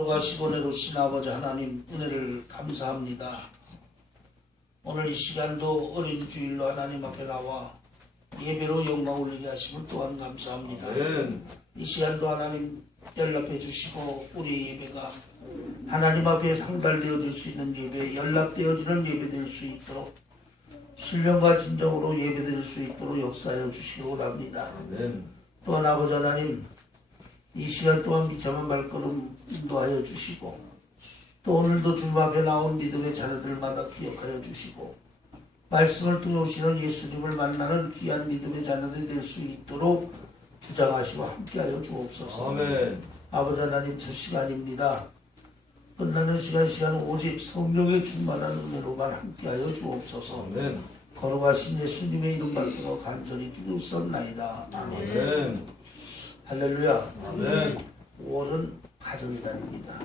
걸어가시고 내려오신 아버지 하나님 은혜를 감사합니다. 오늘 이 시간도 어린 주일로 하나님 앞에 나와 예배로 영광 올리게 하심을 또한 감사합니다. 이 시간도 하나님 연락해 주시고 우리 예배가 하나님 앞에 상달되어질 수 있는 예배, 연락되어지는 예배 될 수 있도록 신령과 진정으로 예배 드릴 수 있도록 역사하여 주시기 원합니다. 또한 아버지 하나님 이 시간 동안 비참한 발걸음 인도하여 주시고 또 오늘도 주님 앞에 나온 믿음의 자녀들마다 기억하여 주시고 말씀을 통해 오시는 예수님을 만나는 귀한 믿음의 자녀들이 될 수 있도록 주장하시고 함께하여 주옵소서. 아멘. 아버지 하나님 첫 시간입니다. 끝나는 시간 오직 성령의 충만한 은혜로만 함께하여 주옵소서. 아멘. 걸어가신 예수님의 이름 받들어 간절히 기도했나이다. 아멘. 할렐루야. 아멘. 5월은 가정의 달입니다.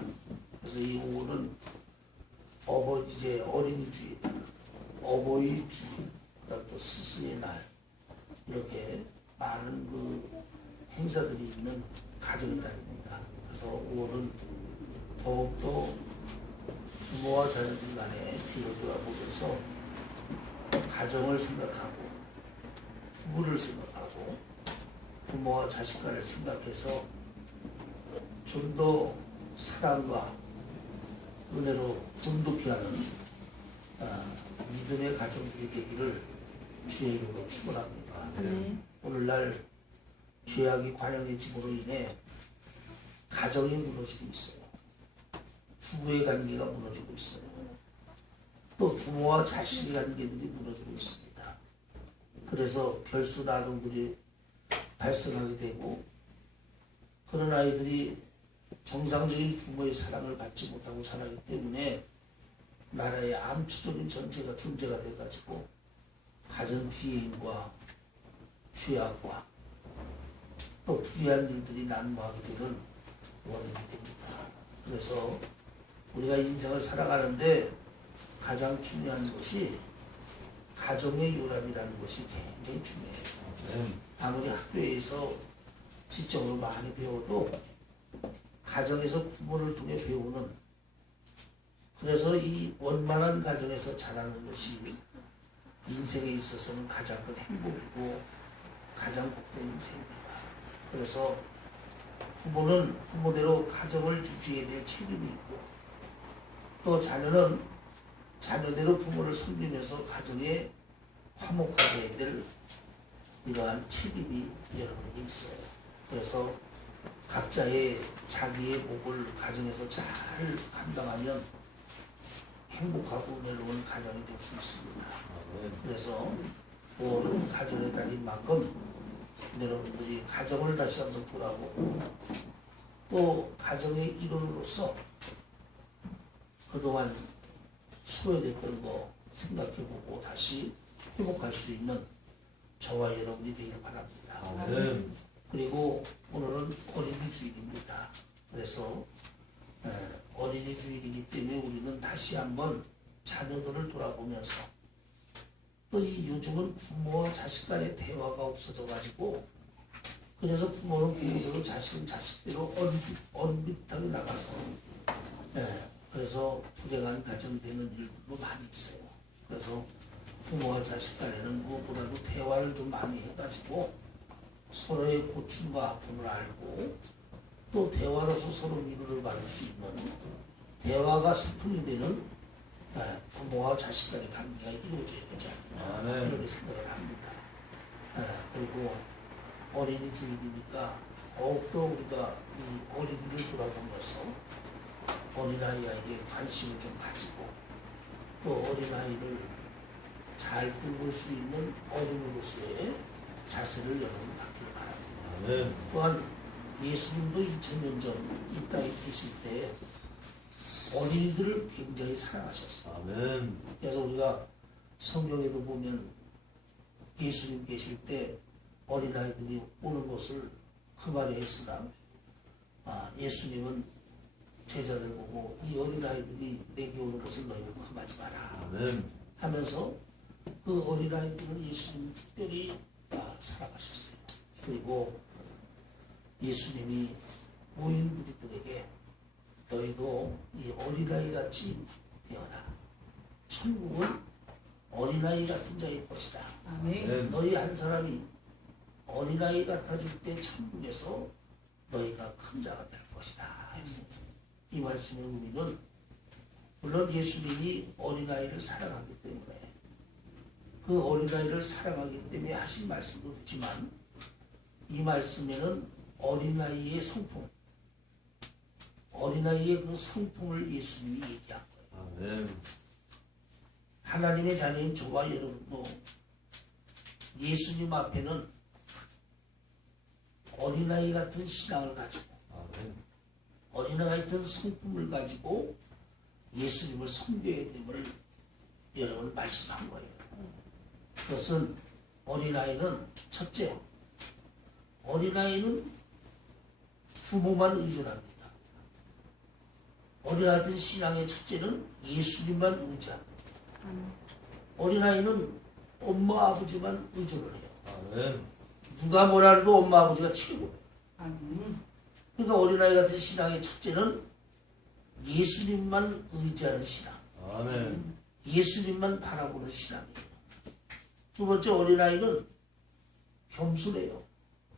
그래서 이 5월은 이제 어린이 주일, 어버이 주일, 그다음 또 스승의 날 이렇게 많은 그 행사들이 있는 가정의 달입니다. 그래서 5월은 더욱더 부모와 자녀들 간에 뒤를 돌아보면서 가정을 생각하고 부부를 생각하고 부모와 자식 간을 생각해서 좀 더 사랑과 은혜로 분독히 하는 믿음의 가정들이 되기를 주의 이름으로 축원합니다. 오늘날 죄악이 관영의 짐으로 인해 가정이 무너지고 있어요. 부부의 관계가 무너지고 있어요. 또 부모와 자식의 관계들이 무너지고 있습니다. 그래서 결수나동들이 발생하게 되고 그런 아이들이 정상적인 부모의 사랑을 받지 못하고 자라기 때문에 나라의 암초적인 전제가 존재가 돼가지고 가정 비행과 죄악과 또 불의한 일들이 난무하게 되는 원인이 됩니다. 그래서 우리가 인생을 살아가는데 가장 중요한 것이 가정의 요람이라는 것이 굉장히 중요해요. 아무리 학교에서 지적으로 많이 배워도 가정에서 부모를 통해 배우는, 그래서 이 원만한 가정에서 자라는 것이 인생에 있어서는 가장 큰 행복이고 가장 복된 인생입니다. 그래서 부모는 부모대로 가정을 유지해야 될 책임이 있고 또 자녀는 자녀대로 부모를 섬기면서 가정에 화목하게 될 이러한 책임이 여러분에게 있어요. 그래서 각자의 자기의 몫을 가정에서 잘 감당하면 행복하고 은혜로운 가정이 될 수 있습니다. 그래서 5월은 가정의 달인 만큼 여러분들이 가정을 다시 한번 돌아보고 또 가정의 일원으로서 그동안 소외됐던 거 생각해보고 다시 회복할 수 있는 저와 여러분이 되길 바랍니다. 그리고 오늘은 어린이 주일입니다. 그래서 어린이 주일이기 때문에 우리는 다시 한번 자녀들을 돌아보면서 또 이 요즘은 부모와 자식 간의 대화가 없어져 가지고 그래서 부모는 부모대로 자식은 자식대로 언뜻하게 나가서 그래서 불행한 가정이 되는 일도 많이 있어요. 그래서 부모와 자식 간에는 무엇보다도 대화를 좀 많이 해가지고 서로의 고충과 아픔을 알고 또 대화로서 서로 위로를 받을 수 있는 대화가 소통이 되는 부모와 자식 간의 관계가 이루어져야 되지 않나 이렇게 생각을 합니다. 그리고 어린이 주일이니까 더욱더 우리가 이 어린이를 돌아보면서 어린아이에게 관심을 좀 가지고 또 어린아이를 잘 돌볼 수 있는 어른으로서의 자세를 여러분 갖기를 바랍니다. 또한 예수님도 2000년 전 이 땅에 계실 때 어린이들을 굉장히 사랑하셨어요. 그래서 우리가 성경에도 보면 예수님 계실 때 어린아이들이 오는 것을 금하려 했으나 예수님은 제자들 보고 이 어린아이들이 내게 오는 것을 너희는 금하지 마라 하면서 그 어린아이들은 예수님 특별히 사랑하셨어요. 그리고 예수님이 모인 무리들에게 너희 너희도 이 어린아이 같이 되어라. 천국은 어린아이 같은 자일 것이다. 아멘. 너희 한 사람이 어린아이 같아질 때 천국에서 너희가 큰 자가 될 것이다. 했습니다. 이 말씀의 의미는 물론 예수님이 어린아이를 사랑하기 때문에 그 어린아이를 사랑하기 때문에 하신 말씀도 있지만 이 말씀에는 어린아이의 성품, 어린아이의 그 성품을 예수님이 얘기한 거예요. 아멘. 하나님의 자녀인 저와 여러분도 예수님 앞에는 어린아이 같은 신앙을 가지고 아멘. 어린아이 같은 성품을 가지고 예수님을 섬겨야 됨을 여러분 말씀한 거예요. 그것은 어린아이는 첫째, 어린아이는 부모만 의존합니다. 어린아이 같은 신앙의 첫째는 예수님만 의지합니다. 어린아이는 엄마 아버지만 의존을 해요. 아멘. 누가 뭐라 해도 엄마 아버지가 최고예요. 아멘. 그러니까 어린아이 같은 신앙의 첫째는 예수님만 의지하는 신앙, 아멘. 예수님만 바라보는 신앙이에요. 두 번째, 어린아이는 겸손해요.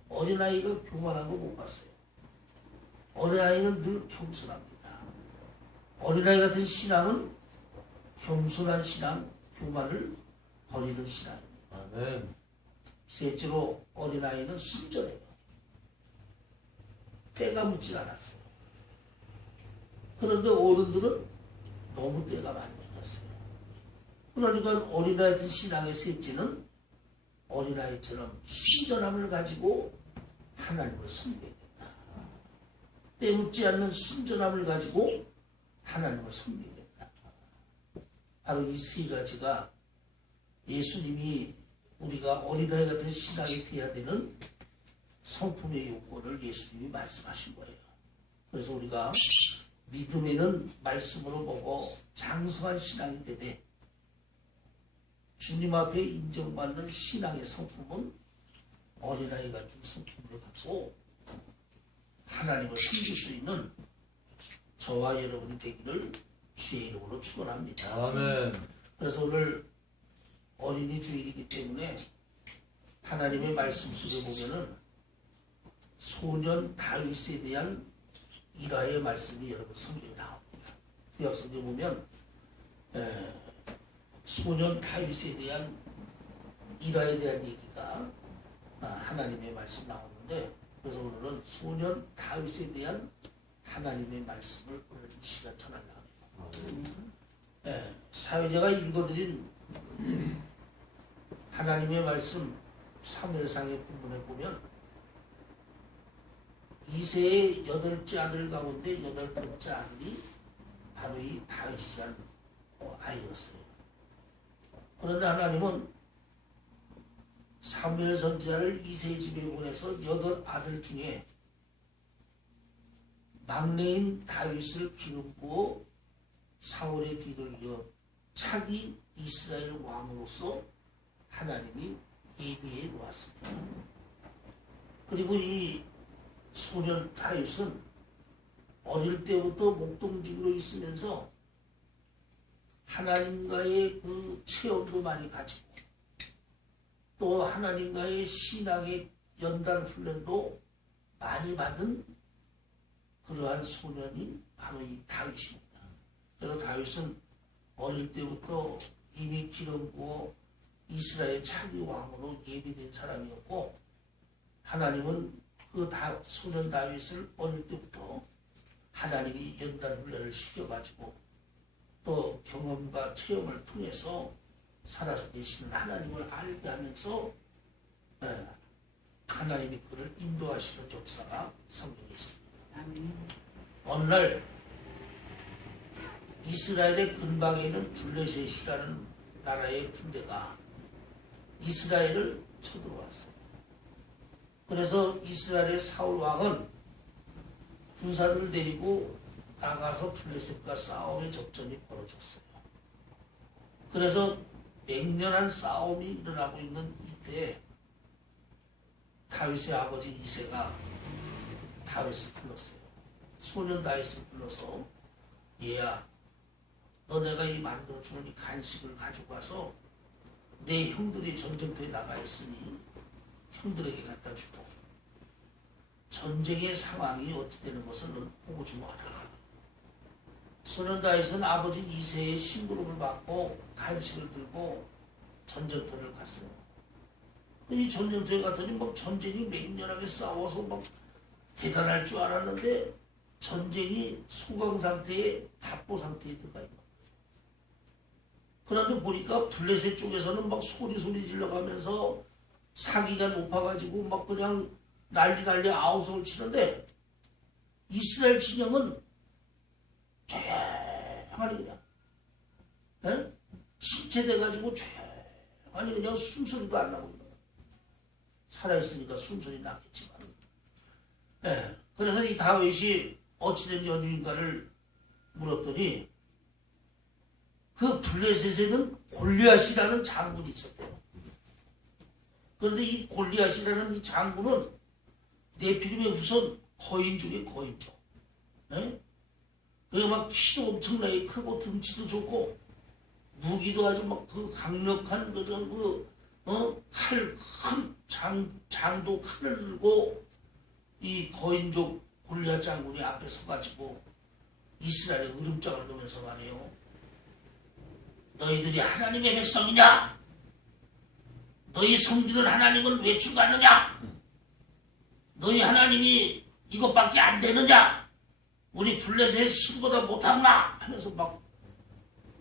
어린아이가 교만한 거 못 봤어요. 어린아이는 늘 겸손합니다. 어린아이 같은 신앙은 겸손한 신앙, 교만을 버리는 신앙입니다. 아멘. 셋째로 어린아이는 순전해요. 때가 묻질 않았어요. 그런데 어른들은 너무 때가 많이 묻었어요. 그러니까 어린아이 같은 신앙의 셋째는 어린아이처럼 순전함을 가지고 하나님을 섬겨야 된다. 때 묻지 않는 순전함을 가지고 하나님을 섬겨야 된다. 바로 이 세 가지가 예수님이 우리가 어린아이 같은 신앙이 되어야 되는 성품의 요건을 예수님이 말씀하신 거예요. 그래서 우리가 믿음에는 말씀으로 보고 장성한 신앙이 되되 주님 앞에 인정받는 신앙의 성품은 어린아이 같은 성품을 갖고 하나님을 섬길 수 있는 저와 여러분이 되기를 주의 이름으로 축원합니다. 아멘. 그래서 오늘 어린이 주일이기 때문에 하나님의 말씀 속에 보면은 소년 다윗에 대한 일화의 말씀이 여러분 성경에 나옵니다. 구약 성경에 보면 소년 다윗에 대한 일화에 대한 얘기가 하나님의 말씀 나오는데, 그래서 오늘은 소년 다윗에 대한 하나님의 말씀을 오늘 이 시간 전하려고 해요. 사회자가 읽어드린 하나님의 말씀 사무엘상의 본문에 보면 이새의 8째 아들 가운데 8번째 아들이 바로 이 다윗이라는 아이였어요. 그런데 하나님은 사무엘 선지자를 이새의 집에 보내서 8아들 중에 막내인 다윗을 기름 부어 사울의 뒤를 이어 차기 이스라엘 왕으로서 하나님이 예비해 놓았습니다. 그리고 이 소년 다윗은 어릴 때부터 목동직으로 있으면서 하나님과의 그 체험도 많이 가지고 또 하나님과의 신앙의 연단 훈련도 많이 받은 그러한 소년이 바로 이 다윗입니다. 그래서 다윗은 어릴 때부터 이미 기름 부어 이스라엘 차기 왕으로 예비된 사람이었고, 하나님은 그 소년 다윗을 어릴 때부터 하나님이 연단 훈련을 시켜가지고 또 경험과 체험을 통해서 살아서 계시는 하나님을 알게 하면서 하나님이 그를 인도하시는 역사가 성경에 있습니다. 어느 날 이스라엘의 근방에 있는 블레셋이라는 나라의 군대가 이스라엘을 쳐들어왔어요. 그래서 이스라엘의 사울 왕은 군사들을 데리고 나가서 블레셋과 싸움의 접전이 벌어졌어요. 그래서 맹렬한 싸움이 일어나고 있는 이때에 다윗의 아버지 이새가 다윗을 불렀어요. 소년 다윗을 불러서 얘야 너 내가 이 만들어 주는 이 간식을 가지고 와서 내 형들이 전쟁터에 나가 있으니 형들에게 갖다 주고 전쟁의 상황이 어찌 되는 것을 넌 보고 주어라. 소년 다윗은 아버지 이새의 심부름을 받고 간식을 들고 전쟁터를 갔어요. 이 전쟁터에 갔더니 막 전쟁이 맹렬하게 싸워서 막 대단할 줄 알았는데 전쟁이 소강 상태에 답보 상태에 들어가 있는 거예요. 그런데 보니까 블레셋 쪽에서는 막 소리 질러가면서 사기가 높아가지고 막 그냥 난리 아우성을 치는데 이스라엘 진영은 조용하니 그냥 침체돼가지고 조용하니 그냥 숨소리도 안 나고 있는 거예요. 살아있으니까 숨소리 나겠지만 그래서 이 다윗이 어찌된 연유인가를 물었더니 그 블레셋에는 골리앗이라는 장군이 있었대요. 그런데 이 골리앗이라는 이 장군은 네피림의 후손 거인 중에 거인죠. 그리고 막 키도 엄청나게 크고 등치도 좋고 무기도 아주 막 그 강력한 칼 큰 장도 칼을 들고 이 거인족 골리앗 장군이 앞에 서가지고 이스라엘의 으름장을 놓으면서 말해요. 너희들이 하나님의 백성이냐? 너희 섬기는 하나님은 왜 죽었느냐? 너희 하나님이 이것밖에 안 되느냐? 우리 블레셋 신보다 못하나? 하면서 막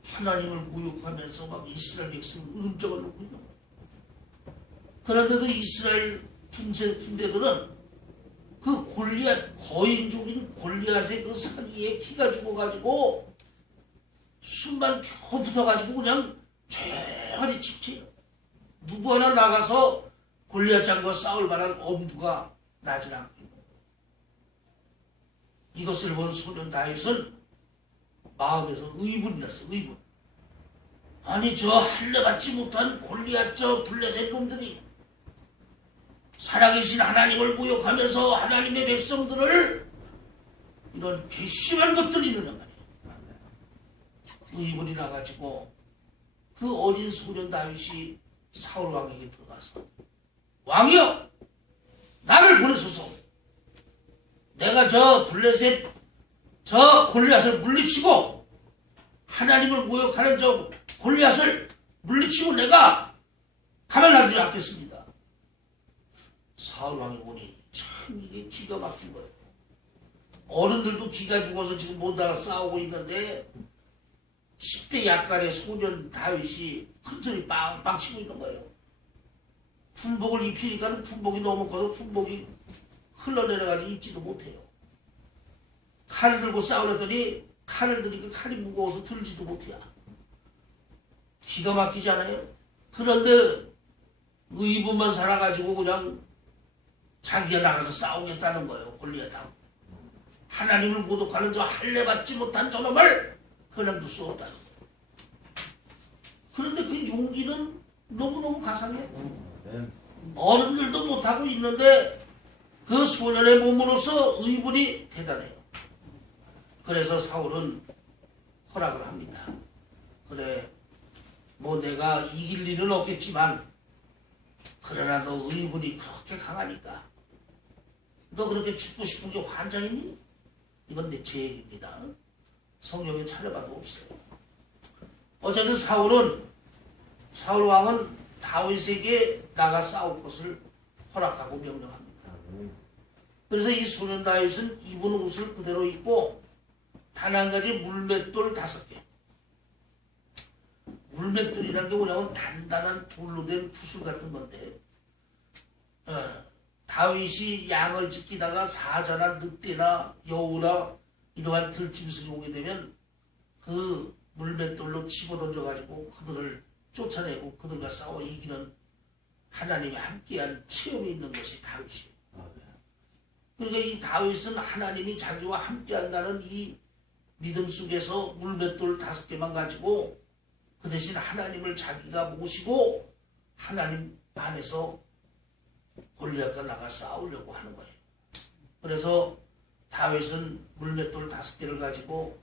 하나님을 모욕하면서 막 이스라엘 백성을 으름장을 놓고 있는 거예요. 그런데도 이스라엘 군대들은 그 골리앗 거인족인 골리앗의 그 사기에 키가 죽어가지고 숨만 겨우 붙어가지고 그냥 조용하게 집체해요. 누구 하나 나가서 골리앗 장과 싸울 만한 엄두가 나질 않고 있는 거예요. 이것을 본 소년 다윗은 마음에서 의문이 났어요. 의문. 아니 저 할례받지 못한 골리앗 저 블레셋 놈들이 살아계신 하나님을 모욕하면서 하나님의 백성들을 이런 괘씸한 것들이 있느냐 말이에요. 의문이 나가지고 그 어린 소년 다윗이 사울 왕에게 들어가서 왕이여 나를 보내소서. 내가 저 블레셋 저 골리앗을 물리치고 하나님을 모욕하는 저 골리앗을 물리치고 내가 가만 놔두지 않겠습니다. 사울 왕이 보니 참 이게 기가 막힌 거예요. 어른들도 기가 죽어서 지금 못 나가 싸우고 있는데 10대 약간의 소년 다윗이 큰소리 빵빵 치고 있는 거예요. 군복을 입히니까 군복이 너무 커서 군복이 흘러내려가지고 입지도 못해요. 칼을 들고 싸우려더니 칼을 드니까 칼이 무거워서 들지도 못해요. 기가 막히지 않아요? 그런데 의분만 살아가지고 그냥 자기가 나가서 싸우겠다는 거예요. 골리앗하고. 하나님을 모독하는 저 할례받지 못한 저놈을 그냥 둘 수 없다는 거예요. 그런데 그 용기는 너무너무 가상해. 어른들도 못하고 있는데 그 소년의 몸으로서 의분이 대단해요. 그래서 사울은 허락을 합니다. 그래 뭐 내가 이길 일은 없겠지만 그러나 너 의분이 그렇게 강하니까 너 그렇게 죽고 싶은 게 환장이니? 이건 제 얘기입니다. 성경에 찾아봐도 없어요. 어쨌든 사울 왕은 다윗에게 나가 싸울 것을 허락하고 명령합니다. 그래서 이 소년 다윗은 입은 옷을 그대로 입고 단 한 가지 물맷돌 5개. 물맷돌이라는 게 뭐냐면 단단한 돌로 된 구슬 같은 건데 다윗이 양을 지키다가 사자나 늑대나 여우나 이러한 들짐승이 오게 되면 그 물맷돌로 집어던져가지고 그들을 쫓아내고 그들과 싸워 이기는 하나님이 함께한 체험이 있는 것이 다윗이에요. 그러니까 이 다윗은 하나님이 자기와 함께한다는 이 믿음 속에서 물맷돌 5개만 가지고 그 대신 하나님을 자기가 모시고 하나님 안에서 골리앗과 나가 싸우려고 하는 거예요. 그래서 다윗은 물맷돌 5개를 가지고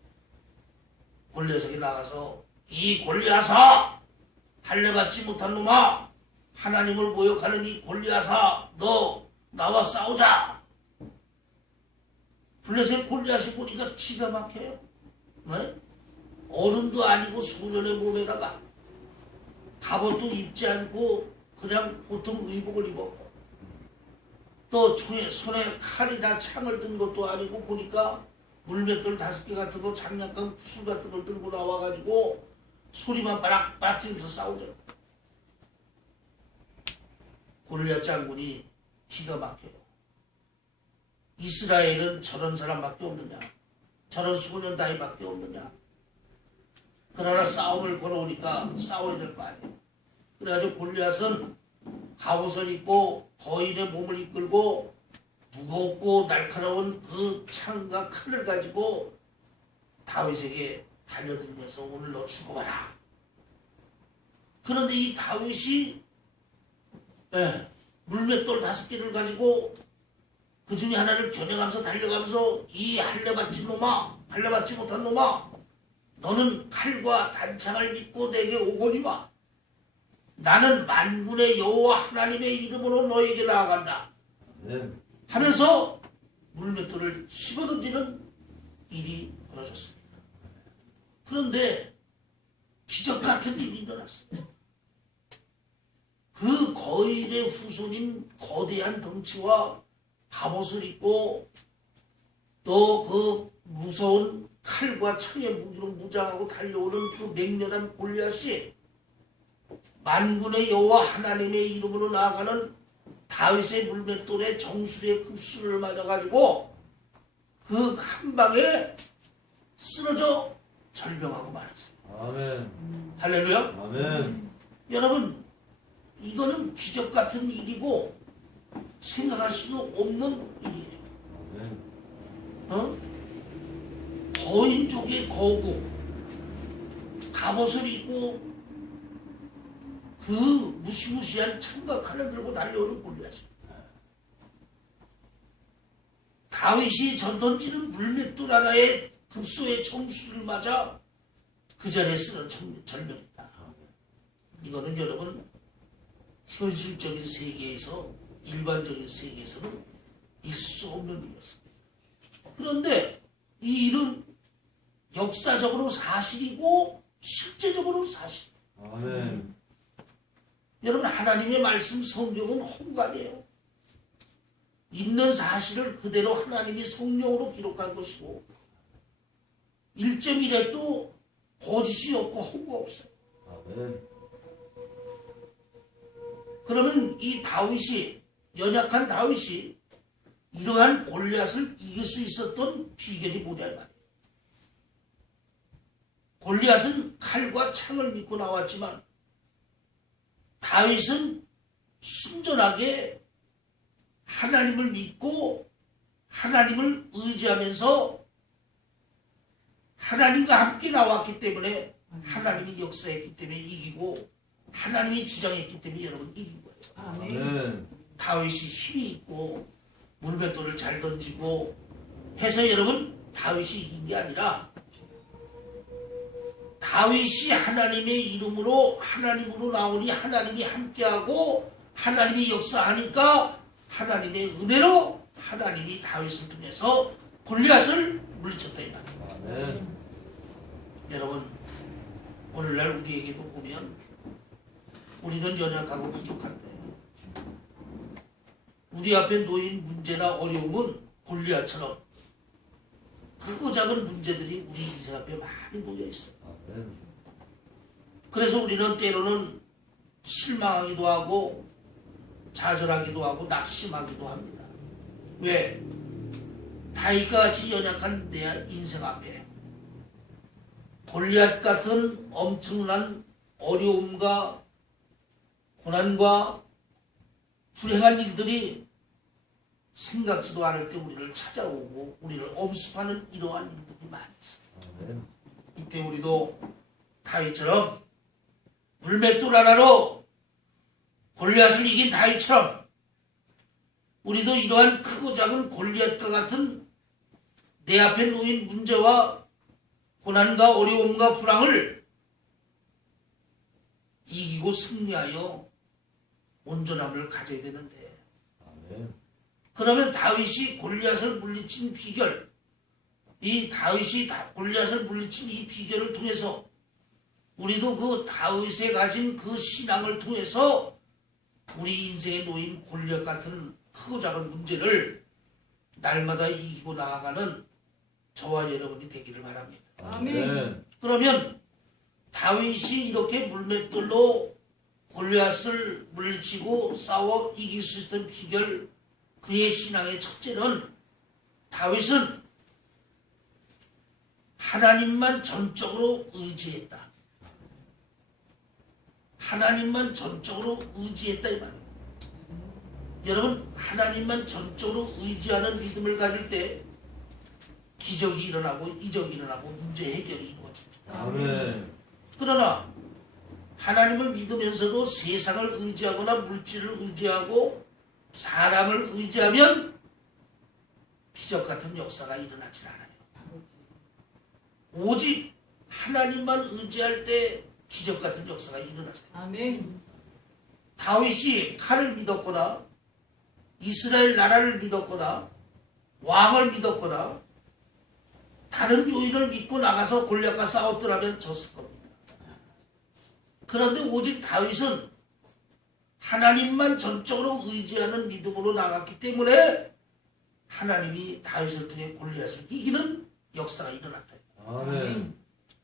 골리앗에게 나가서 이 골리앗아 할례받지 못한 놈아 하나님을 모욕하는 이 골리앗아 너 나와 싸우자. 블레셋 골리앗이 보니까 기가 막혀요. 네? 어른도 아니고 소년의 몸에다가 갑옷도 입지 않고 그냥 보통 의복을 입었고 또 손에 칼이나 창을 든 것도 아니고 보니까 물맷돌 5개 같은 거 장난감 풀 같은 걸 들고 나와가지고 소리만 바락바락 지면서 싸우죠. 골리앗 장군이 기가 막혀요. 이스라엘은 저런 사람밖에 없느냐, 저런 소년 다이밖에 없느냐. 그러나 싸움을 걸어오니까 싸워야 될 거 아니에요. 그래가지고 골리앗은 갑옷을 입고 거인의 몸을 이끌고 무겁고 날카로운 그 창과 칼을 가지고 다윗에게 달려들면서 오늘 너 죽어봐라. 그런데 이 다윗이 물맷돌 5개를 가지고 그 중에 하나를 겨냥하면서 달려가면서 이 할례받지 놈아, 할례받지 못한 놈아, 너는 칼과 단창을 믿고 내게 오거니와 나는 만군의 여호와 하나님의 이름으로 너에게 나아간다 하면서 물맷돌을 집어던지는 일이 벌어졌습니다. 그런데 기적 같은 일이 일어났어요. 그 거인의 후손인 거대한 덩치와 갑옷을 입고 또 그 무서운 칼과 창의 무기로 무장하고 달려오는 그 맹렬한 골리앗이 만군의 여호와 하나님의 이름으로 나아가는 다윗의 물맷돌의 정수리의 급수를 맞아가지고 그 한 방에 쓰러져 절병하고 말았어요. 아멘. 할렐루야. 아멘. 여러분 이거는 기적 같은 일이고 생각할 수도 없는 일이에요. 아멘. 거인족의 거구 갑옷을 입고 그 무시무시한 창과 칼을 들고 달려오는 골리앗이 다윗이 던지는 물맷돌 하나의 급소의 정수를 맞아 그 자리에 쓰러 절명했다. 이거는 여러분 현실적인 세계에서 일반적인 세계에서는 있을 수 없는 일이었습니다. 그런데 이 일은 역사적으로 사실이고 실제적으로 사실. 아멘. 여러분 하나님의 말씀 성경은 홍관이에요. 있는 사실을 그대로 하나님이 성령으로 기록한 것이고 1.1에도 거짓이 없고 허구가 없어요. 아멘. 그러면 이 다윗이 연약한 다윗이 이러한 골리앗을 이길 수 있었던 비결이 뭐냐 이 말이에요. 골리앗은 칼과 창을 믿고 나왔지만 다윗은 순전하게 하나님을 믿고 하나님을 의지하면서 하나님과 함께 나왔기 때문에 하나님이 역사했기 때문에 이기고 하나님이 주장했기 때문에 여러분 이긴 거예요. 아멘. 다윗이 힘이 있고 물맷돌을 잘 던지고 해서 여러분 다윗이 이긴 게 아니라 다윗이 하나님의 이름으로 하나님으로 나오니 하나님이 함께하고 하나님이 역사하니까 하나님의 은혜로 하나님이 다윗을 통해서 골리앗을 물리쳤다 이 말이에요. 아멘. 여러분 오늘날 우리에게도 보면 우리는 연약하고 부족한데 우리 앞에 놓인 문제나 어려움은 골리앗처럼 크고 작은 문제들이 우리 인생 앞에 많이 놓여 있어요. 아멘. 그래서 우리는 때로는 실망하기도 하고 좌절하기도 하고 낙심하기도 합니다. 왜? 다윗과 같이 연약한 내 인생 앞에 골리앗 같은 엄청난 어려움과 고난과 불행한 일들이 생각지도 않을 때 우리를 찾아오고 우리를 엄습하는 이러한 일들이 많이 있어요. 아멘. 이때 우리도 다윗처럼 물맷돌 하나로 골리앗을 이긴 다윗처럼 우리도 이러한 크고 작은 골리앗과 같은 내 앞에 놓인 문제와 고난과 어려움과 불황을 이기고 승리하여 온전함을 가져야 되는데, 아멘. 그러면 다윗이 골리앗을 물리친 비결, 이 다윗이 골리앗을 물리친 이 비결을 통해서 우리도 그 다윗에 가진 그 신앙을 통해서 우리 인생에 놓인 골리앗 같은 크고 작은 문제를 날마다 이기고 나아가는 저와 여러분이 되기를 바랍니다. 아멘. 그러면 다윗이 이렇게 물맷돌로 골리앗을 물리치고 싸워 이길 수 있었던 비결, 그의 신앙의 첫째는 다윗은 하나님만 전적으로 의지했다. 하나님만 전적으로 의지했다 이 말이에요. 여러분, 하나님만 전적으로 의지하는 믿음을 가질 때 기적이 일어나고 이적이 일어나고 문제 해결이 이루어집니다. 아멘. 그러나 하나님을 믿으면서도 세상을 의지하거나 물질을 의지하고 사람을 의지하면 기적 같은 역사가 일어나질 않아요. 오직 하나님만 의지할 때 기적 같은 역사가 일어나요. 아멘. 다윗이 칼을 믿었거나 이스라엘 나라를 믿었거나 왕을 믿었거나 다른 요인을 믿고 나가서 골리앗과 싸웠더라면 졌을 겁니다. 그런데 오직 다윗은 하나님만 전적으로 의지하는 믿음으로 나갔기 때문에 하나님이 다윗을 통해 골리앗을 이기는 역사가 일어났다. 아멘.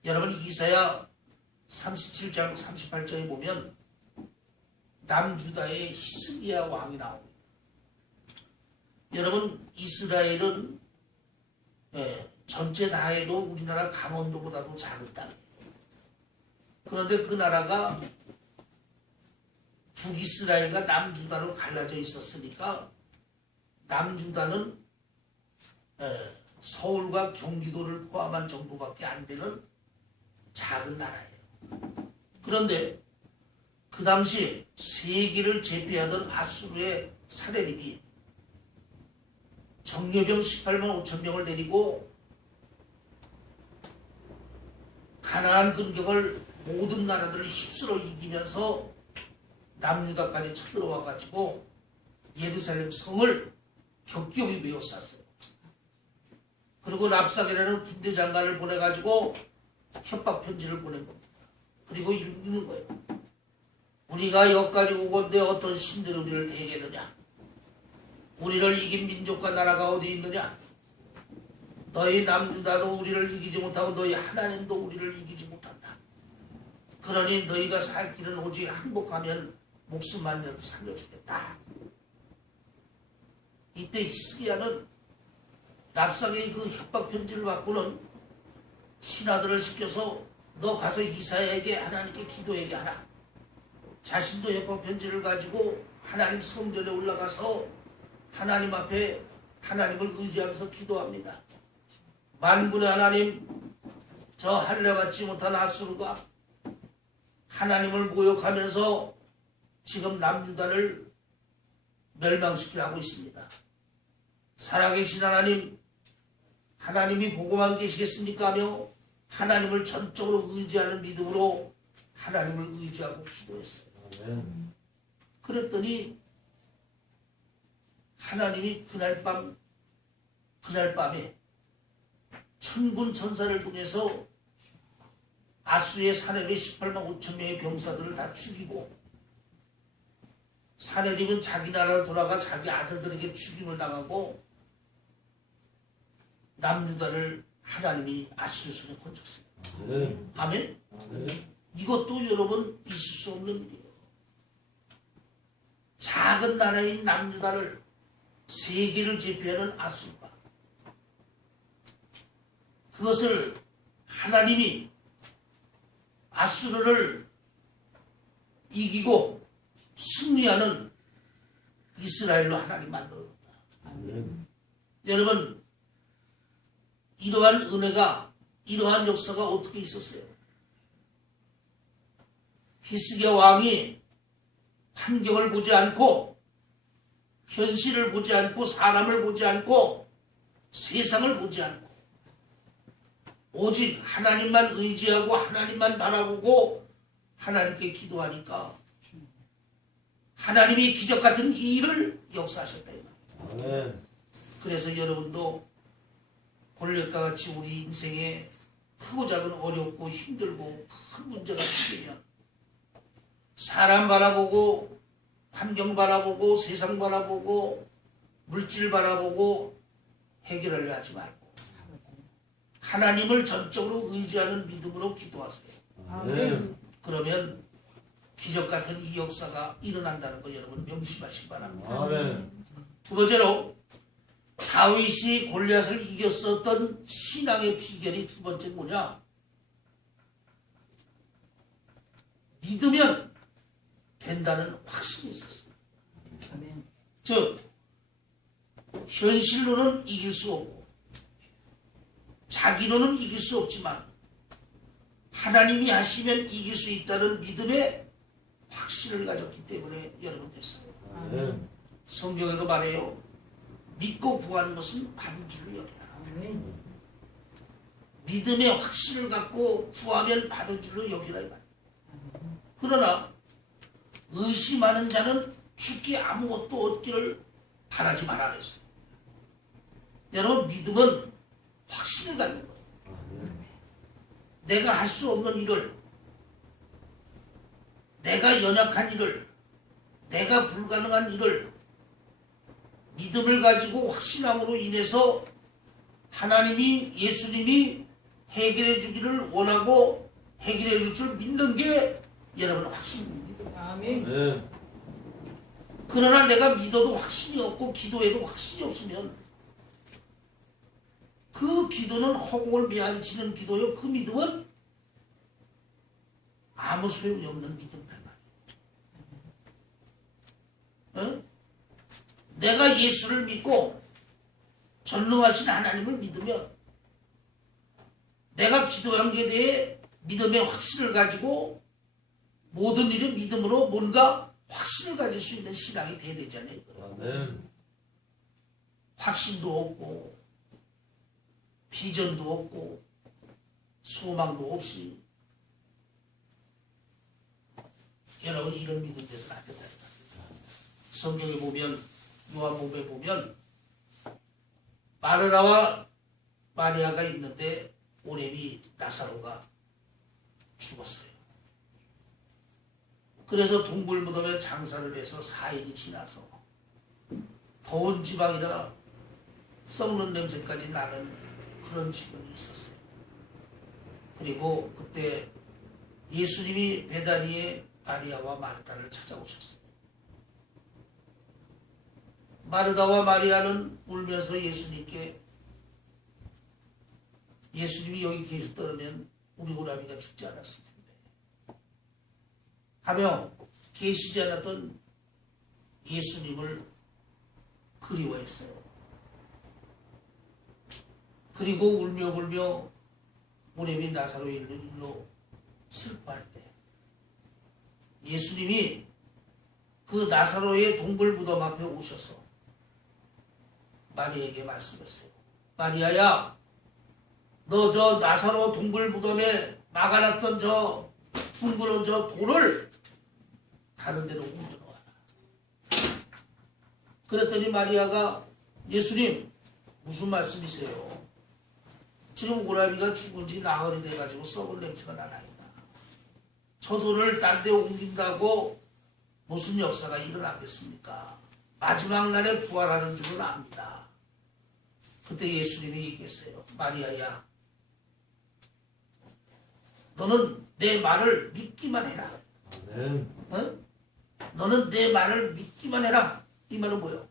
여러분, 이사야 37장 38절에 보면 남주다의 히스기야 왕이 나옵니다. 여러분, 이스라엘은 전체 다 해도 우리나라 강원도보다도 작은 땅이에요. 그런데 그 나라가 북이스라엘과 남주다로 갈라져 있었으니까 남주다는 서울과 경기도를 포함한 정도밖에 안 되는 작은 나라예요. 그런데 그 당시 세계를 제패하던 아수르의 사내립이 정예병 18만 5천 명을 데리고 가나안 근경을 모든 나라들을 휩쓸어 이기면서 남유다까지 쳐들어와 가지고 예루살렘 성을 겹겹이 메워쌌어요. 그리고 랍사게라는 군대 장관을 보내가지고 협박 편지를 보낸 겁니다. 그리고 읽는 거예요. 우리가 여기까지 오건데 어떤 신들이 우리를 대겠느냐? 우리를 이긴 민족과 나라가 어디 있느냐? 너희 남주다도 우리를 이기지 못하고 너희 하나님도 우리를 이기지 못한다. 그러니 너희가 살 길은 오직 항복하면 목숨만이라도 살려주겠다. 이때 히스기야는 랍사게의 그 협박 편지를 받고는 신하들을 시켜서 너 가서 이사야에게 하나님께 기도하게 하라. 자신도 협박 편지를 가지고 하나님 성전에 올라가서 하나님 앞에 하나님을 의지하면서 기도합니다. 만군의 하나님, 저 할례받지 못한 아수르가 하나님을 모욕하면서 지금 남유다를 멸망시키려 하고 있습니다. 살아계신 하나님, 하나님이 보고만 계시겠습니까? 하며 하나님을 전적으로 의지하는 믿음으로 하나님을 의지하고 기도했어요. 아멘. 그랬더니 하나님이 그날 밤에 천군 천사를 통해서 아수의 사내립 18만 5천 명의 병사들을 다 죽이고, 사내립은 자기 나라로 돌아가 자기 아들들에게 죽임을 당하고 남유다를 하나님이 아수르 손에 건졌어요. 아멘. 아멘. 아멘. 이것도 여러분 있을 수 없는 일이에요. 작은 나라인 남유다를 세계를 제패하는 아수르가, 그것을 하나님이 아수르를 이기고 승리하는 이스라엘로 하나님 만들었다. 아멘. 여러분, 이러한 은혜가, 이러한 역사가 어떻게 있었어요? 히스기야 왕이 환경을 보지 않고, 현실을 보지 않고, 사람을 보지 않고, 세상을 보지 않고 오직 하나님만 의지하고 하나님만 바라보고 하나님께 기도하니까 하나님이 기적 같은 이 일을 역사하셨다. 아멘. 그래서 여러분도 골리앗과 같이 우리 인생에 크고 작은 어렵고 힘들고 큰 문제가 생기면 사람 바라보고 환경 바라보고 세상 바라보고 물질 바라보고 해결하려 하지 말고 하나님을 전적으로 의지하는 믿음으로 기도하세요. 아멘. 그러면 기적 같은 이 역사가 일어난다는 거 여러분 명심하시기 바랍니다. 아멘. 두 번째로 다윗이 골리앗을 이겼었던 신앙의 비결이 두 번째 뭐냐? 믿으면 된다는 확신이 있었어요. 즉 현실로는 이길 수 없고 자기로는 이길 수 없지만 하나님이 하시면 이길 수 있다는 믿음의 확신을 가졌기 때문에 여러분 됐어요. 아멘. 성경에도 말해요. 믿고 구하는 것은 받은 줄로 여기라. 믿음의 확신을 갖고 구하면 받은 줄로 여기라 이 말이에요. 그러나 의심하는 자는 죽기 아무것도 얻기를 바라지 말아 그랬어요. 여러분 믿음은 확신을 갖는 거예요. 내가 할 수 없는 일을, 내가 연약한 일을, 내가 불가능한 일을 믿음을 가지고 확신함으로 인해서 하나님이 예수님이 해결해 주기를 원하고 해결해 줄 줄 믿는 게 여러분 확신입니다. 아멘. 그러나 내가 믿어도 확신이 없고 기도해도 확신이 없으면 그 기도는 허공을 메아리치는 기도요. 그 믿음은 아무 소용이 없는 믿음이란 말이에요. 어? 내가 예수를 믿고 전능하신 하나님을 믿으면 내가 기도한 게 대해 믿음의 확신을 가지고 모든 일을 믿음으로 뭔가 확신을 가질 수 있는 신앙이 돼야 되잖아요. 아멘. 확신도 없고 비전도 없고 소망도 없이 여러분 이런 믿음 돼서는 안 된다는 겁니다. 성경에 보면 요한복음에 보면 마르다와 마리아가 있는데 오랩이 나사로가 죽었어요. 그래서 동굴 무덤에 장사를 해서 4일이 지나서 더운 지방이라 썩는 냄새까지 나는 그런 지경이 있었어요. 그리고 그때 예수님이 베다니에 마리아와 마르다를 찾아오셨어요. 마르다와 마리아는 울면서 예수님께 예수님이 여기 계셨다면 우리 오라비가 죽지 않았을 텐데 하며 계시지 않았던 예수님을 그리워했어요. 그리고 울며 오랩이 나사로의 일로 슬퍼할 때 예수님이 그 나사로의 동굴 무덤 앞에 오셔서 마리아에게 말씀했어요. 마리아야, 너 저 나사로 동굴 무덤에 막아놨던 저 둥그런 저 돌을 다른 데로 옮겨놓아라. 그랬더니 마리아가 예수님 무슨 말씀이세요? 지금 오라비가 죽은 지 나흘이 돼가지고 썩은 냄새가 나나이다. 저 돌을 딴 데 옮긴다고 무슨 역사가 일어나겠습니까? 마지막 날에 부활하는 줄은 압니다. 그때 예수님이 얘기했어요. 마리아야, 너는 내 말을 믿기만 해라. 아멘. 어? 너는 내 말을 믿기만 해라. 이 말은 뭐예요?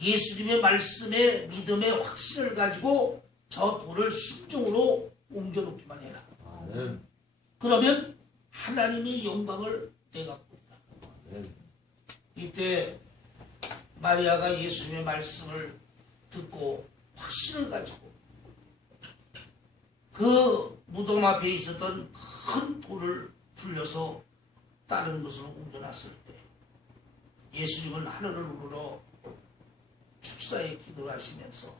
예수님의 말씀에 믿음의 확신을 가지고 저 돌을 순종으로 옮겨놓기만 해라. 아멘. 그러면 하나님의 영광을 내가 본다. 아멘. 이때 마리아가 예수님의 말씀을 듣고 확신을 가지고 그 무덤 앞에 있었던 큰 돌을 불려서 다른 곳으로 옮겨놨을 때 예수님은 하늘을 우러러 축사의 기도를 하시면서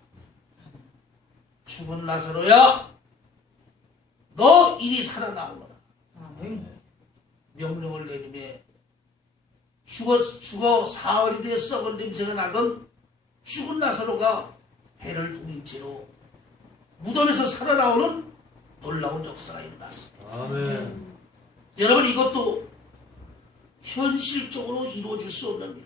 죽은 나사로야 이리 살아나오노라. 아멘. 명령을 내림에 죽어 사흘이 되어 썩은 냄새가 나던 죽은 나사로가 배를 동인 채로 무덤에서 살아나오는 놀라운 역사가 일어났습니다. 아멘. 여러분, 이것도 현실적으로 이루어질 수 없는 일.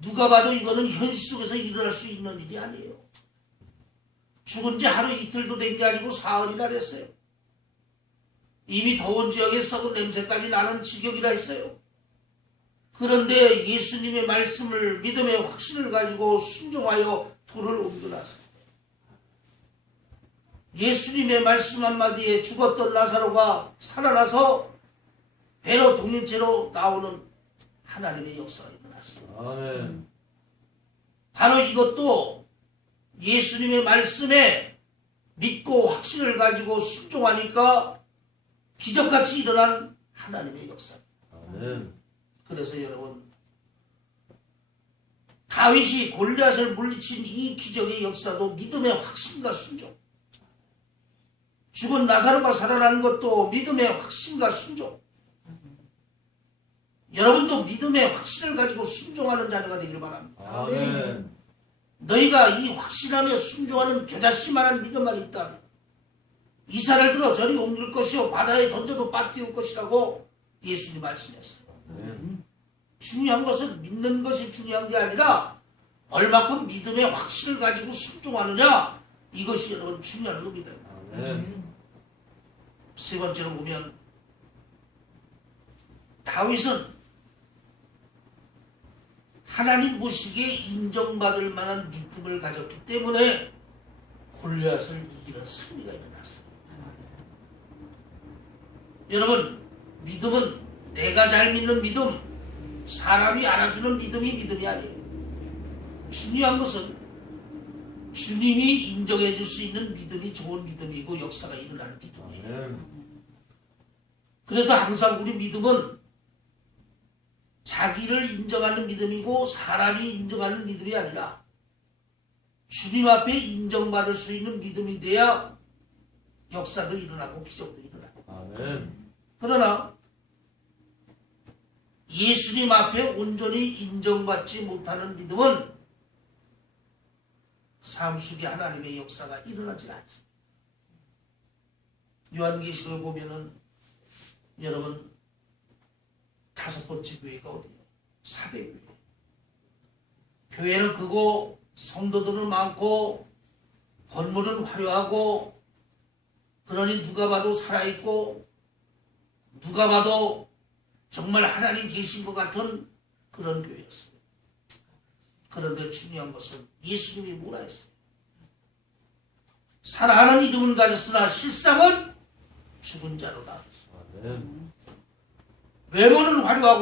누가 봐도 이거는 현실 속에서 일어날 수 있는 일이 아니에요. 죽은 지 하루 이틀도 된 게 아니고 사흘이나 됐어요. 이미 더운 지역에 썩은 냄새까지 나는 지경이라 했어요. 그런데 예수님의 말씀을 믿음의 확신을 가지고 순종하여 돌을 옮겨놨어요. 예수님의 말씀 한마디에 죽었던 나사로가 살아나서 배로 동인채로 나오는 하나님의 역사가 일어났어요. 아멘. 바로 이것도 예수님의 말씀에 믿고 확신을 가지고 순종하니까 기적같이 일어난 하나님의 역사. 아멘. 그래서 여러분, 다윗이 골리앗을 물리친 이 기적의 역사도 믿음의 확신과 순종. 죽은 나사로가 살아나는 것도 믿음의 확신과 순종. 여러분도 믿음의 확신을 가지고 순종하는 자녀가 되길 바랍니다. 아멘. 너희가 이 확신하며 순종하는 겨자씨만한 믿음만 있다면 이산을 들어 저리 옮길 것이요 바다에 던져도 빠뜨릴 것이라고 예수님 말씀했어요. 아멘. 중요한 것은 믿는 것이 중요한 게 아니라 얼마큼 믿음의 확신을 가지고 순종하느냐, 이것이 여러분 중요한 겁니다. 아멘. 세 번째로 보면 다윗은 하나님 보시기에 인정받을 만한 믿음을 가졌기 때문에 골리앗을 이기는 승리가 일어났어요. 여러분, 믿음은 내가 잘 믿는 믿음, 사람이 알아주는 믿음이 믿음이 아니에요. 중요한 것은 주님이 인정해 줄 수 있는 믿음이 좋은 믿음이고 역사가 일어나는 믿음이에요. 아멘. 그래서 항상 우리 믿음은 자기를 인정하는 믿음이고 사람이 인정하는 믿음이 아니라 주님 앞에 인정받을 수 있는 믿음이 돼야 역사도 일어나고 기적도 일어나고. 아멘. 그러나 예수님 앞에 온전히 인정받지 못하는 믿음은 삶 속에 하나님의 역사가 일어나지 않습니다. 요한계시록을 보면은 여러분, 5번째 교회가 어디예요? 사대교회. 교회는 크고 성도들은 많고 건물은 화려하고 그러니 누가 봐도 살아있고 누가 봐도 정말 하나님 계신 것 같은 그런 교회였어요. 그런데 중요한 것은 예수님이 뭐라 했어요? 살아가는 이름은 가졌으나 실상은 죽은 자로다. 아멘. 외모는 화려하고